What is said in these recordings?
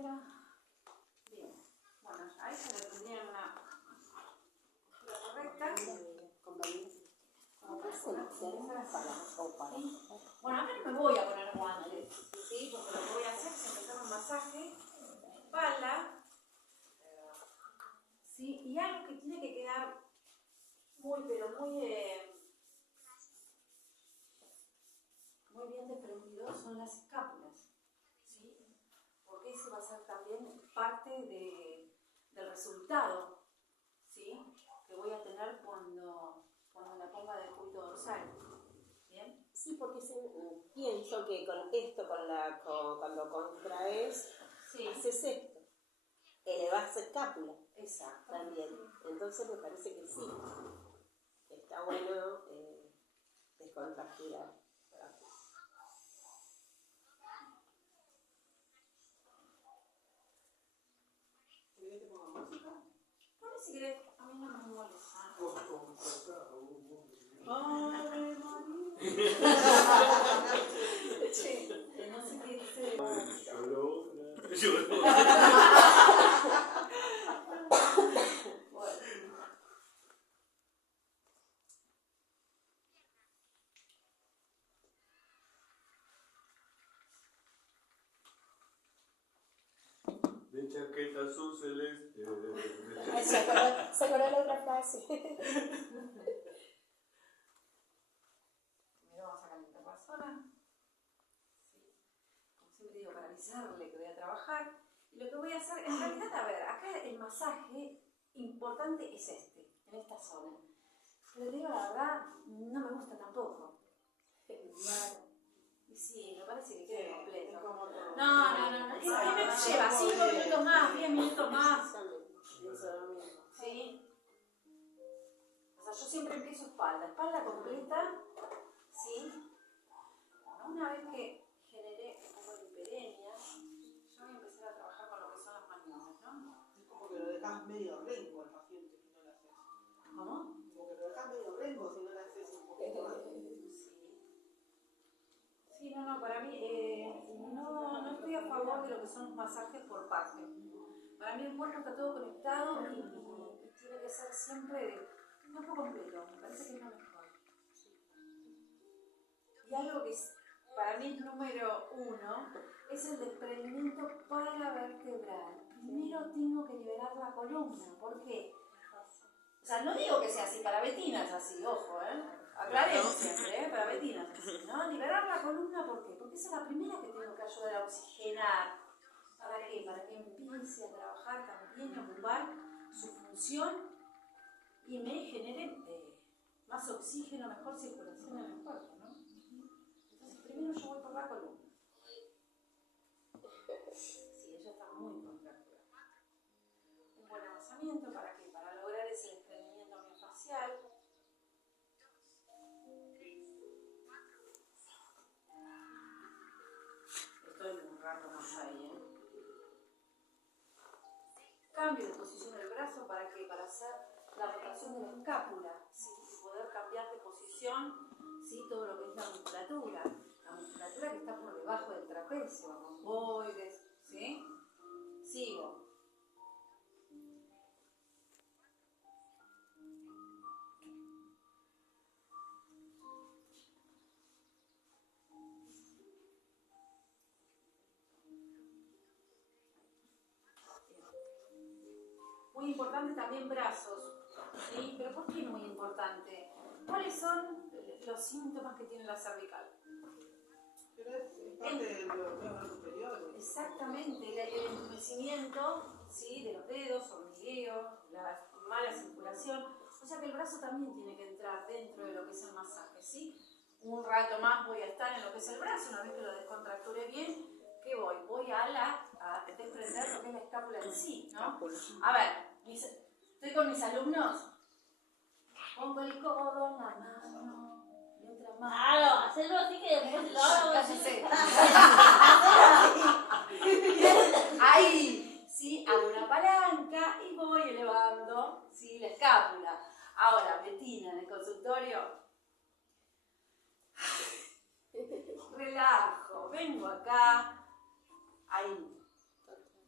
otra. Bien. Bueno, ahí se le tendría una correcta. Bueno, acá no me voy a poner guantes, ¿sí? Porque lo que voy a hacer es empezar un masaje de espalda, ¿sí? Y algo que tiene que quedar muy, pero muy bien desprendido son las escápulas, ¿sí? Porque ese va a ser también parte del resultado, ¿sí? Que voy a tener cuando la ponga del cúbito dorsal. ¿Bien? Sí, porque pienso que con esto, cuando contraes, Sí. haces esto. Elevas escápula. Exacto. También. Entonces me parece que sí. Está bueno descontracturar. ¿Querés que te ponga música? Bueno, si querés, a mí no me molesta. ¡Ave María! Che, no sé qué dice. Lloró. De chaqueta azul celeste. Se acordó la otra frase. Primero vamos a calentar la zona. Sí. Como siempre digo, para avisarle que voy a trabajar. Y lo que voy a hacer, en realidad, a ver, acá el masaje importante es en esta zona. Pero te digo la verdad, no me gusta tampoco. Y sí, me parece que quede completo. No. ¿Qué me lleva? 5 minutos más, 10 minutos más. ¿Sí? O sea, yo siempre empiezo espalda completa, ¿sí? Una vez que generé un poco de hiperemia, yo voy a empezar a trabajar con lo que son las maniobras, ¿no? Es como que lo dejas medio rengo al paciente si no lo haces. ¿Cómo? Como que lo dejas medio rengo si no lo haces un poquito más. Sí, no, para mí no estoy a favor de lo que son los masajes por parte. Para mí el cuerpo está todo conectado y tiene que ser siempre un cuerpo completo. Me parece que es lo mejor. Y algo que para mí es número 1 es el desprendimiento paravertebral. Primero tengo que liberar la columna. ¿Por qué? O sea, no digo que sea así, para Betina es así, ojo, aclaremos siempre, para Betina es así, ¿no? Liberar la columna, ¿por qué? Porque esa es la primera que tengo que ayudar a oxigenar. ¿Para qué? Para que empiece a trabajar también, a ocupar su función y me genere más oxígeno, mejor circulación en el cuerpo, ¿no? Entonces, primero yo voy por la columna. Sí, ella está muy contracturada. Un buen amasamiento, ¿para qué? Para lograr ese desprendimiento miofascial. Estoy un rato más ahí, Cambio de posición del brazo, ¿para qué? Para hacer la rotación de la escápula, ¿sí? Y poder cambiar de posición, ¿sí? Todo lo que es la musculatura que está por debajo del trapecio, romboides, ¿sí? Sigo. Muy importante también brazos, ¿sí? Pero ¿por qué muy importante? ¿Cuáles son los síntomas que tiene la cervical? Pero es parte de los miembros superiores. Exactamente, el entumecimiento, ¿sí? De los dedos, hormigueo, la mala circulación. O sea que el brazo también tiene que entrar dentro de lo que es el masaje, ¿sí? Un rato más voy a estar en lo que es el brazo, una vez que lo descontracture bien, ¿qué voy? Voy a desprender lo que es la escápula en sí, ¿no? A ver, estoy con mis alumnos, pongo el codo en la mano, y otra mano. Claro, hacerlo así que después lo hago. Cállese. Ahí, ¿sí? Hago una palanca y voy elevando, ¿sí? La escápula. Ahora, Betina, en el consultorio, relajo, vengo acá, ahí.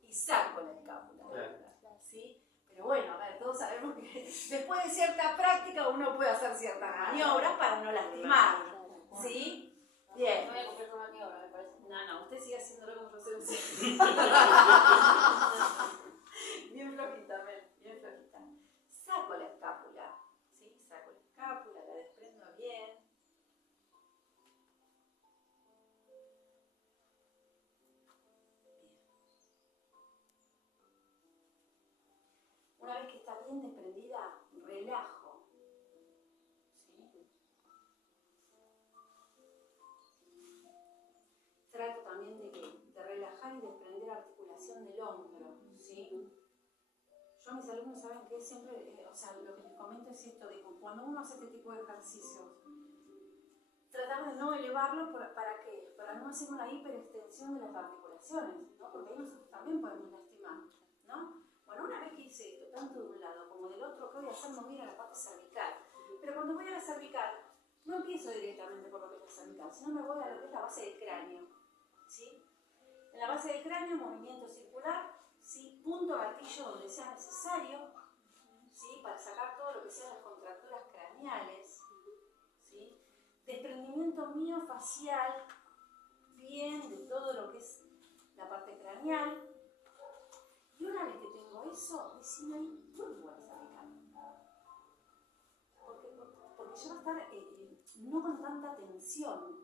Y y saco la escápula. Claro. ¿Sí? Pero bueno, a ver, todos sabemos que después de cierta práctica uno puede hacer ciertas maniobras para no lastimar. ¿Sí? Bien. Voy a comprar una maniobra, me parece. No, usted sigue haciéndolo como yo sé. Bien flojita, bien flojita. Saco la escápula. ¿Sí? Saco la escápula, la desprendo bien. Una vez que está bien desprendida, relajo. ¿Sí? Trato también de relajar y desprender la articulación del hombro. ¿Sí? Yo a mis alumnos saben que siempre, o sea, lo que les comento es esto, de que cuando uno hace este tipo de ejercicios, tratar de no elevarlo, ¿para qué? Para no hacer una hiperextensión de las articulaciones, ¿no? Porque ahí nosotros también podemos lastimar, ¿no? Bueno, una vez que hice esto, tanto de un lado como del otro, ¿qué voy a hacer? Me voy a ir a la parte cervical. Pero cuando voy a la cervical, no empiezo directamente por lo que es la cervical, sino me voy a lo que es la base del cráneo, ¿sí? En la base del cráneo, movimiento circular, ¿sí? Punto gatillo donde sea necesario, ¿sí? Para sacar todo lo que sean las contracturas craneales, ¿sí? Desprendimiento miofascial, bien, de todo lo que es la parte craneal. Y una vez que tengo eso, decime ahí, vuelvo a la cervical. Porque ya va a estar no con tanta tensión,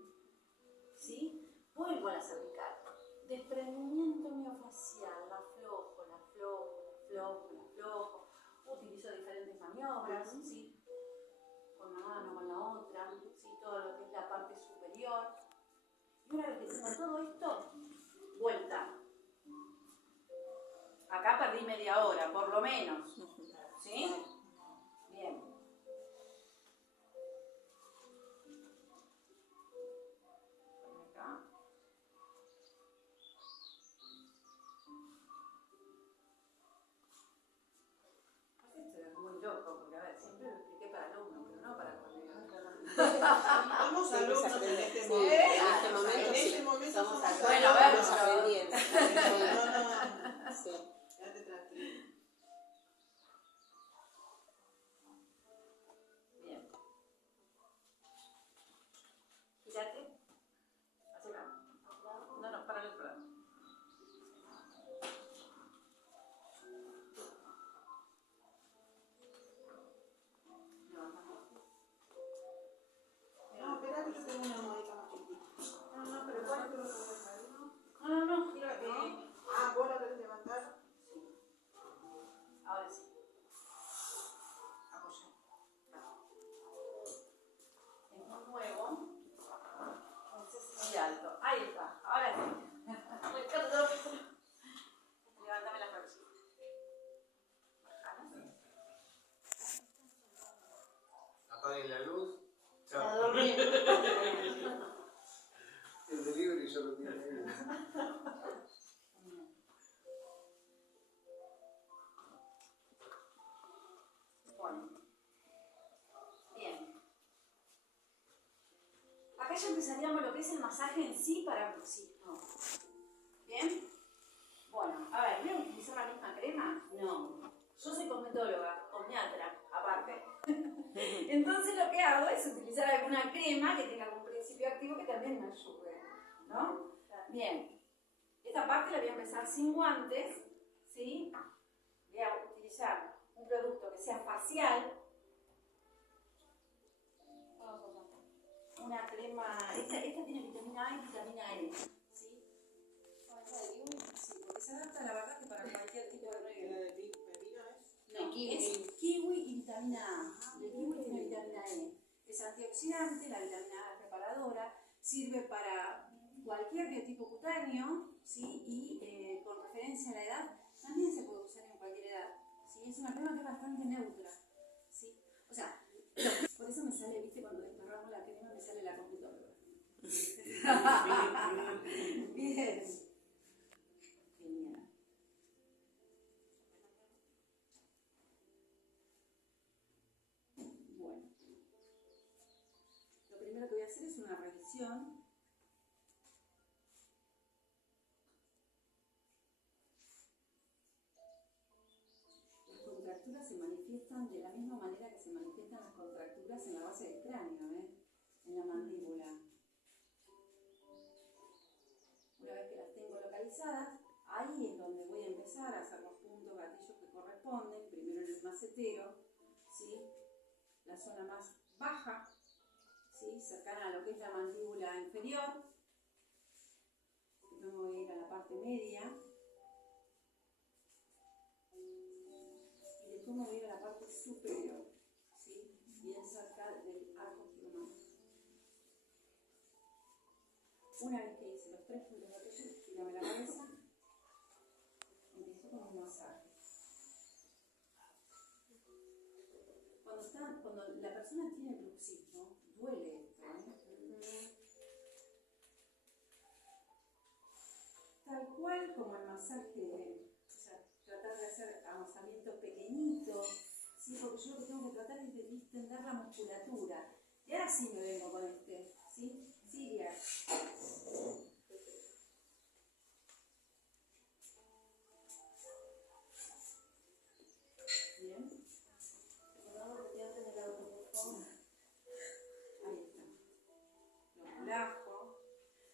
¿sí? Vuelvo a la cervical. Desprendimiento miofascial, la aflojo, la aflojo, la aflojo, la aflojo. Utilizo diferentes maniobras, ¿sí? Con una mano, con la otra, ¿sí? Todo lo que es la parte superior. Y una vez que tengo todo esto, vuelta. Acá perdí media hora, por lo menos. ¿Sí? Bien. Acá. Esto es muy loco, porque a ver, siempre lo expliqué para alumnos, pero no para colegas. Somos alumnos en este momento. En este momento En sí. este momento Somos somos alumnos. Bueno, a ver, Estamos pero- aprendiendo. No. Sí. Quédate tranquilo. Bien. Gírate. Hacia acá. No, para el otro lado. No, espera que yo tengo una modita más chiquita. No, pero igual. ¿Cuánto lo podés hacer? No, gírate. Ah, ¿vos la querés levantar? Ahora sí. Apoya. Es muy nuevo. Entonces es muy alto. Ahí está. Ahora sí. Levántame la cabeza. Bajala. Apaguen la luz. A Chao. dormir. El delivery ya lo tiene ahí. Bueno. Bien. Acá ya empezaríamos lo que es el masaje en sí para bruxismo. ¿Bien? Bueno, a ver, ¿voy a utilizar la misma crema? No. Yo soy cosmetóloga, cosmiatra, aparte. Entonces lo que hago es utilizar alguna crema que tenga algún principio activo que también me ayude, ¿no? Bien. Esta parte la voy a empezar sin guantes, ¿sí? Voy a utilizar un producto que sea facial. Una crema, esta tiene vitamina A y vitamina E, ¿sí? Sí, porque se adapta la verdad que para cualquier tipo de ¿La regla. de pepino es? No, es kiwi y vitamina A. El kiwi tiene vitamina E. Es antioxidante, la vitamina A es reparadora, sirve para cualquier biotipo cutáneo, ¿sí? Y con referencia a la edad, también se puede usar en cualquier edad, ¿sí? Es una crema que es bastante neutra, ¿sí? O sea, por eso me sale, viste, cuando desparramos la crema me sale la computadora. Bien. Genial. Bueno. Lo primero que voy a hacer es una revisión. contracturas se manifiestan de la misma manera que se manifiestan las contracturas en la base del cráneo, en la mandíbula. Una vez que las tengo localizadas, ahí es donde voy a empezar a hacer los puntos gatillos que corresponden, primero en el macetero, ¿sí? La zona más baja, ¿sí? Cercana a lo que es la mandíbula inferior. Luego voy a ir a la parte media. Y después me voy a ir a la parte superior, ¿sí? Bien cerca del arco quiromático. Una vez que hice los 3 puntos gatillos, tírame la cabeza. Empiezo con un masaje. Cuando la persona tiene bruxismo, duele esto, Tal cual como el masaje, o sea, tratar de hacer amasamientos pequeñitos, ¿sí? Porque yo lo que tengo que tratar es de distender la musculatura. Y ahora sí me vengo con ¿sí? Siria. Bien. Recordamos que antes del auto, por favor. Ahí está. Lo relajo.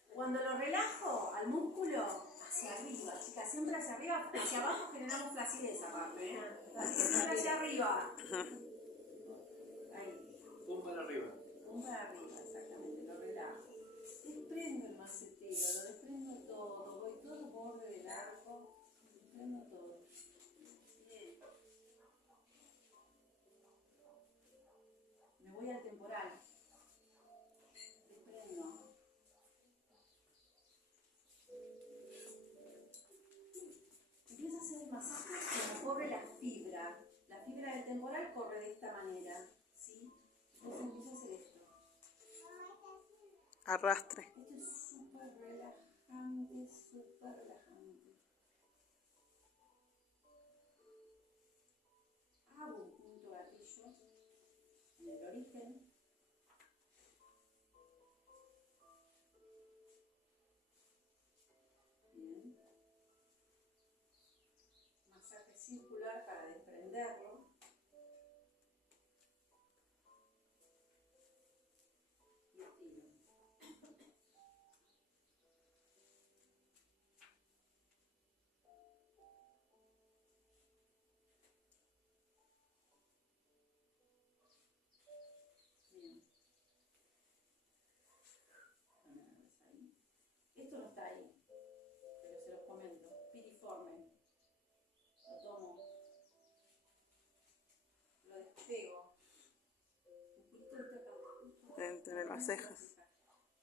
Cuando lo relajo al músculo, hacia arriba, chicas, siempre hacia arriba, hacia abajo generamos flacidez aparte, Así que siempre hacia arriba. Ahí. Pum para arriba. Pum para arriba, exactamente, lo relajo. Desprendo el macetero, lo desprendo todo, voy todo el borde del arco, desprendo todo. Bien. Me voy al temporal. Desprendo. Empiezo a hacer el masaje como corre la fibra. La fibra del temporal corre de esta manera, ¿sí? Entonces empiezo a hacer esto. Arrastre. Esto es súper relajante, súper relajante. Hago un punto gatillo en el origen. Bien. Masaje circular para desprenderlo. Y estiro. Bien. Ahí. Esto no está ahí, pero se los comento. Piriforme. Lo tomo. Lo despego. Un poquito de acá. Entre las cejas.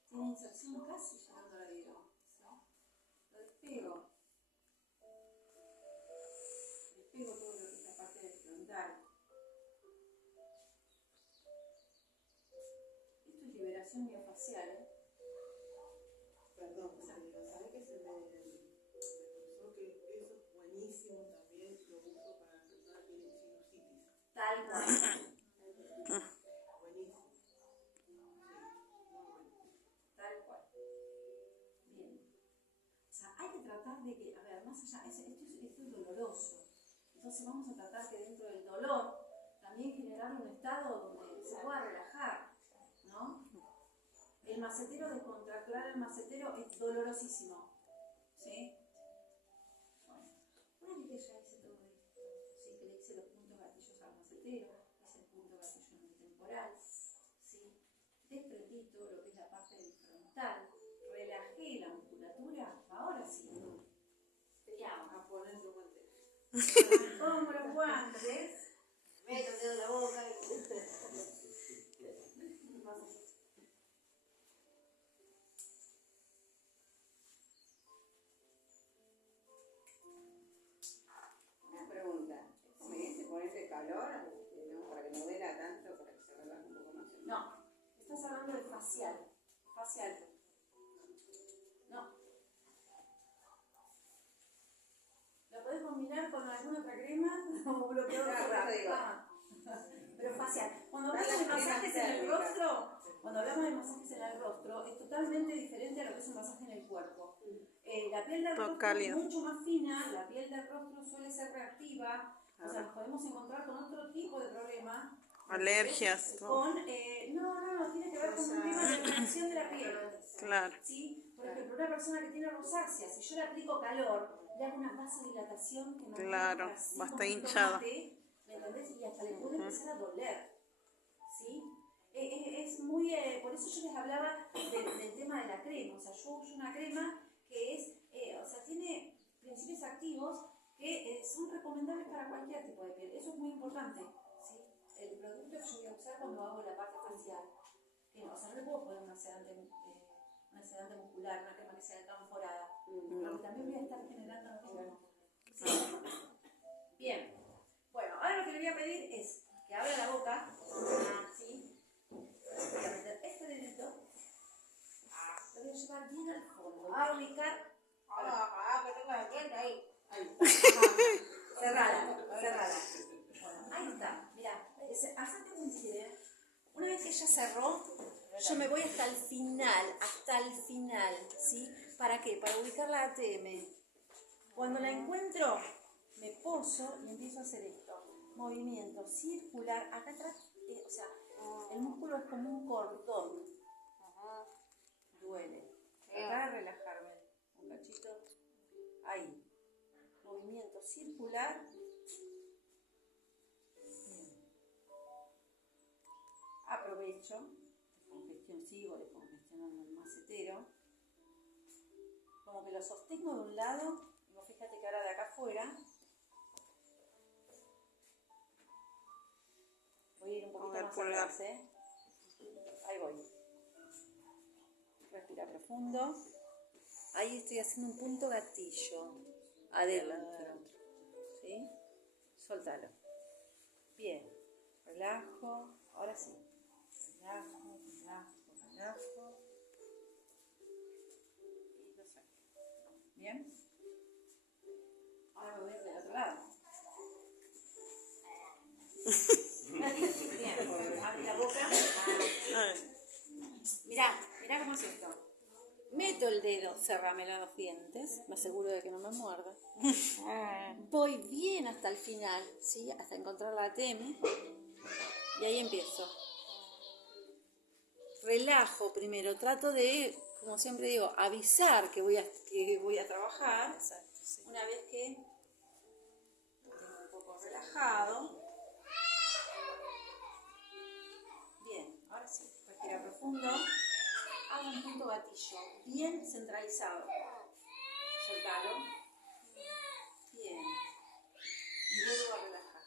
Tiene inserción casi llegando a la diero. Lo despego. Despego todo lo que es la parte del frontal. Esto es liberación miofascial, Perdón, ¿sabes qué se me cruzó? Que eso es buenísimo también, lo uso para las personas que tienen sinusitis. Tal cual. Buenísimo. Sí, muy bueno. Tal cual. Bien. O sea, hay que tratar de que, a ver, más allá, esto es doloroso. Entonces vamos a tratar que dentro del dolor también generar un estado donde se pueda relajar, ¿no? El macetero, descontracturar el macetero es dolorosísimo, ¿sí? Bueno, una vez que ya hice todo esto, ¿sí? Que le hice los puntos gatillos al macetero, hice el punto gatillo en el temporal, ¿sí? Desprendí todo lo que es la parte del frontal, relajé la musculatura, ahora sí. A poner tu guante. Pongo los guantes, meto el dedo en la boca y... Una pregunta, ¿conviene ponerle calor para que no duela tanto, para que se relaje un poco más? No, estás hablando de facial. Facial. No. ¿La podés combinar con alguna otra crema o bloqueador Claro, solar? eso digo. Pero facial. Cuando hablamos de masajes en el rostro, es totalmente diferente a lo que es un masaje en el cuerpo. La piel del rostro es cálido. mucho más fina, la piel del rostro suele ser reactiva, O sea, nos podemos encontrar con otro tipo de problema. Alergias, todo. Con, no, tiene que ver con un tema de inflamación de la piel. Claro. ¿Sí? Por ejemplo, una persona que tiene rosácea, si yo le aplico calor, le hago una vasodilatación que no Claro, dura 5 va a estar minutos hinchada. mate, ¿me entendés? Y hasta le puede empezar a doler. ¿Sí? Es muy, por eso yo les hablaba del tema de la crema. O sea, yo uso una crema que es, o sea, tiene principios activos que son recomendables para cualquier tipo de piel. Eso es muy importante. ¿Sí? El producto que yo voy a usar cuando hago la parte facial. O sea, no le puedo poner una sedante muscular, una crema que sea canforada. Porque también voy a estar generando lo mismo. ¿Sí? Bien. Bueno, ahora lo que le voy a pedir es que abra la boca. ¿Sí? Voy a meter este dedito. Lo voy a llevar bien al fondo. Voy a ubicar. que tengo la tienda ahí. Ahí está. Cerrada. Bueno, ahí está. Mirá, hacete coincidir. Una vez que ya cerró, yo me voy hasta el final, ¿sí? ¿Para qué? Para ubicar la ATM. Cuando la encuentro, me poso y empiezo a hacer esto. Movimiento circular. Acá atrás, o sea, el músculo es como un cordón. Duele. Tratar de relajarme un cachito. Ahí. Movimiento circular. Bien. Aprovecho. Sigo descongestionando el macetero. Como que lo sostengo de un lado. Y vos fíjate que ahora de acá afuera voy a ir un poquito más atrás, Ahí voy. Respira profundo. Ahí estoy haciendo un punto gatillo. Adentro. ¿Sí? Soltalo. Bien. Relajo. Ahora sí. Relajo. Y lo saco. Bien. Ahora me voy a ir del otro lado. Bien. Abre la boca. Mirá cómo es esto. Meto el dedo, cerrámelo los dientes, me aseguro de que no me muerda. Voy bien hasta el final, ¿sí? Hasta encontrar la ATM. Y ahí empiezo. Relajo primero, trato de, como siempre digo, avisar que voy a trabajar. Exacto, sí. Una vez que lo tengo un poco relajado. Bien, ahora sí, respira profundo. Hago un punto gatillo, bien centralizado. Soltalo. Bien. Y vuelvo a relajar.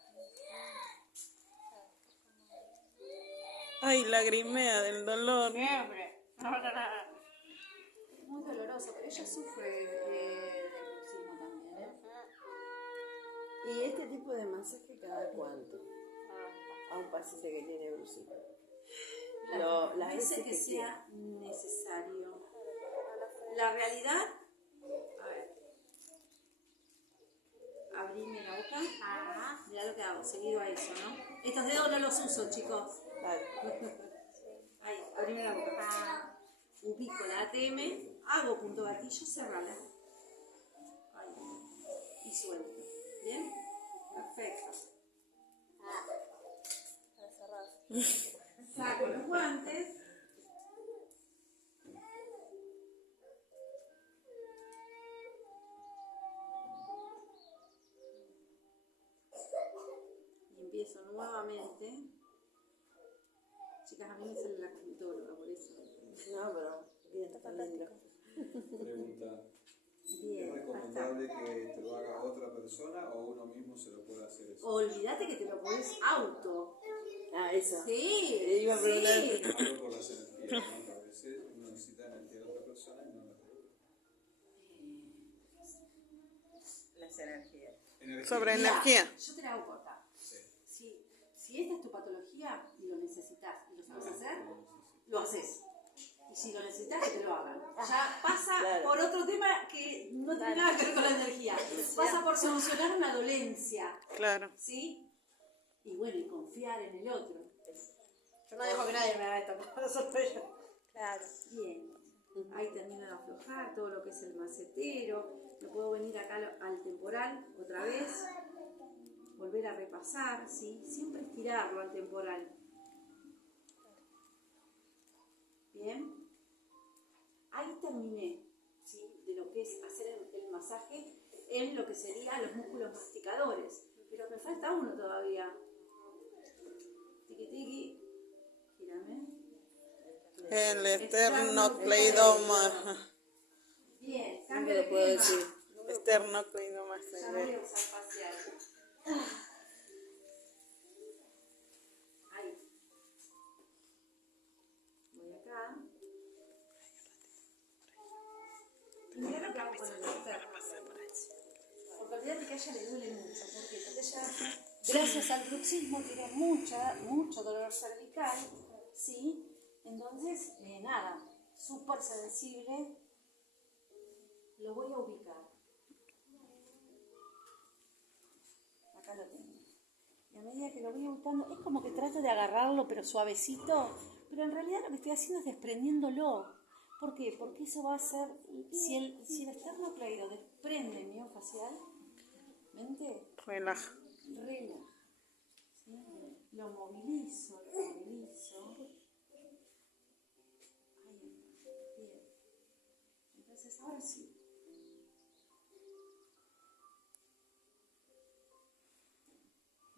Ay, lagrimea del dolor. Siempre. Muy doloroso, pero ella sufre de bruxismo también, ¿Y este tipo de masaje cada cuánto? A un paciente que tiene bruxismo. Las veces que sea necesario. La realidad, a ver, abrime la boca. Mirá lo que hago, seguido a eso, ¿no? Estos dedos no los uso, chicos. Ahí, abrime la boca. Ubico la ATM, hago punto gatillo, cerrala. Ahí. Y suelto. ¿Bien? Perfecto. Saco los guantes. Y empiezo nuevamente. Chicas, a mí me sale la cosmetóloga, por eso. No, pero bien, está lindo. Pregunta, Bien, ¿es recomendable que te lo haga otra persona o uno mismo se lo puede hacer eso? olvídate que te lo podés auto. Eso. Sí, Iba a preguntar. sí. Hablo por las energías, ¿no? Que a veces uno necesita energía de otra persona y no la de uno. Las energías. Sobre Mirá, energía. yo te la hago corta. Sí. Si esta es tu patología y lo necesitas y lo sabes hacer, lo haces. Y si lo necesitas, que te lo hagan. Ya pasa Claro. por otro tema que no tiene nada que ver con la energía. Pasa por solucionar una dolencia. Claro. ¿Sí? Y bueno, y confiar en el otro. Yo no dejo que nadie me haga esto, no soy yo. Claro. Bien. Ahí termino de aflojar todo lo que es el macetero. Me puedo venir acá al temporal otra vez. volver a repasar, ¿sí? Siempre estirarlo al temporal. Bien. Ahí terminé, ¿sí? De lo que es hacer el masaje en lo que serían los músculos masticadores. Pero me falta uno todavía. Tiki tiki. Gírame. El esternocleidoma. Bien, No cambio te de lo puedo clima. decir. Esternocleidoma. Ya voy a usar facial. Ahí. Voy acá. Y mira lo que hago con el externo. Porque olvídate que a ella le duele mucho. ¿Por qué? Porque ella, gracias al bruxismo, tiene mucho dolor cervical. ¿Sí? Entonces, nada, súper sensible. Lo voy a ubicar. Acá lo tengo. Y a medida que lo voy ubicando, es como que trato de agarrarlo, pero suavecito. Pero en realidad lo que estoy haciendo es desprendiéndolo. ¿Por qué? Porque eso va a ser, si el esternocleido desprende el miofascial, mente, Relaja. relaja. ¿Sí? Lo movilizo. Ahí está. Bien. Entonces ahora sí.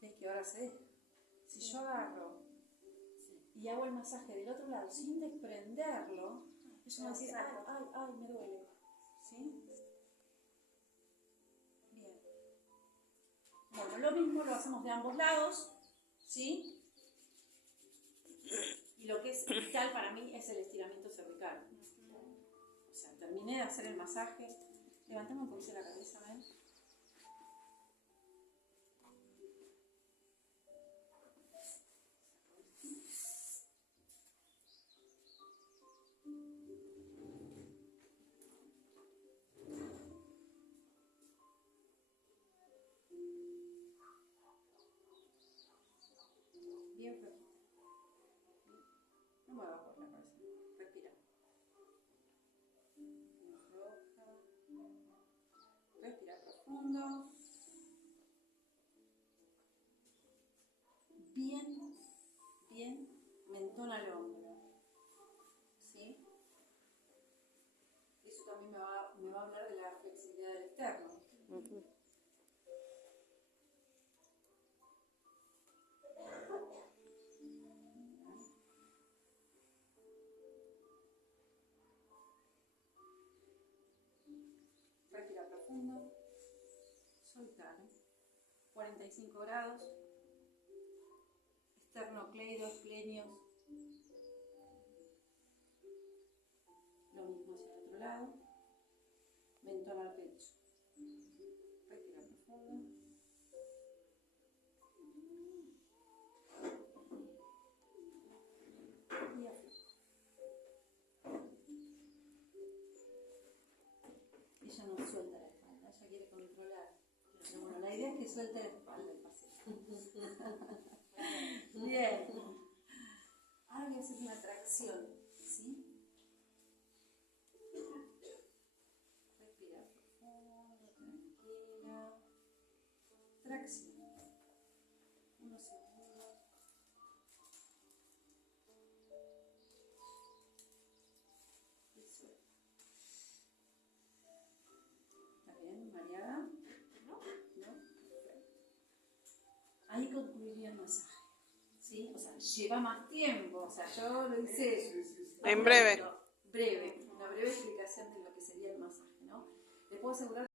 ¿Ves que ahora se deja? Si yo agarro y hago el masaje del otro lado sin desprenderlo, ella me va a decir, ay, me duele. ¿Sí? Bien. Bueno, lo mismo lo hacemos de ambos lados, ¿sí? Y lo que es vital para mí es el estiramiento cervical. O sea, terminé de hacer el masaje. Levantame un poquito la cabeza, ¿ven? Bien flojito. No me bajo la cabeza. Respira. Afloja. Respira profundo. Bien, mentón al hombro. ¿Sí? Eso también me va a hablar de la flexibilidad del externo. Respira profundo. Soltar. 45 grados. Esternocleidos, plenios. Lo mismo hacia el otro lado. Mentón al pecho. Respira profundo. Y afloja. Ella no suelta la espalda, ella quiere controlar. Pero bueno, la idea es que suelte la espalda el paseo. Bien. Ahora voy a hacer una tracción, ¿sí? Respira profundo, tranquila. Tracción. Unos segundos. Y suelta. ¿Está bien, Mariana? ¿No? Perfecto. Ahí concluiría el masaje. ¿Sí? O sea, lleva más tiempo. O sea, yo lo hice En breve. breve, una breve explicación de lo que sería el masaje, ¿no? Les puedo asegurar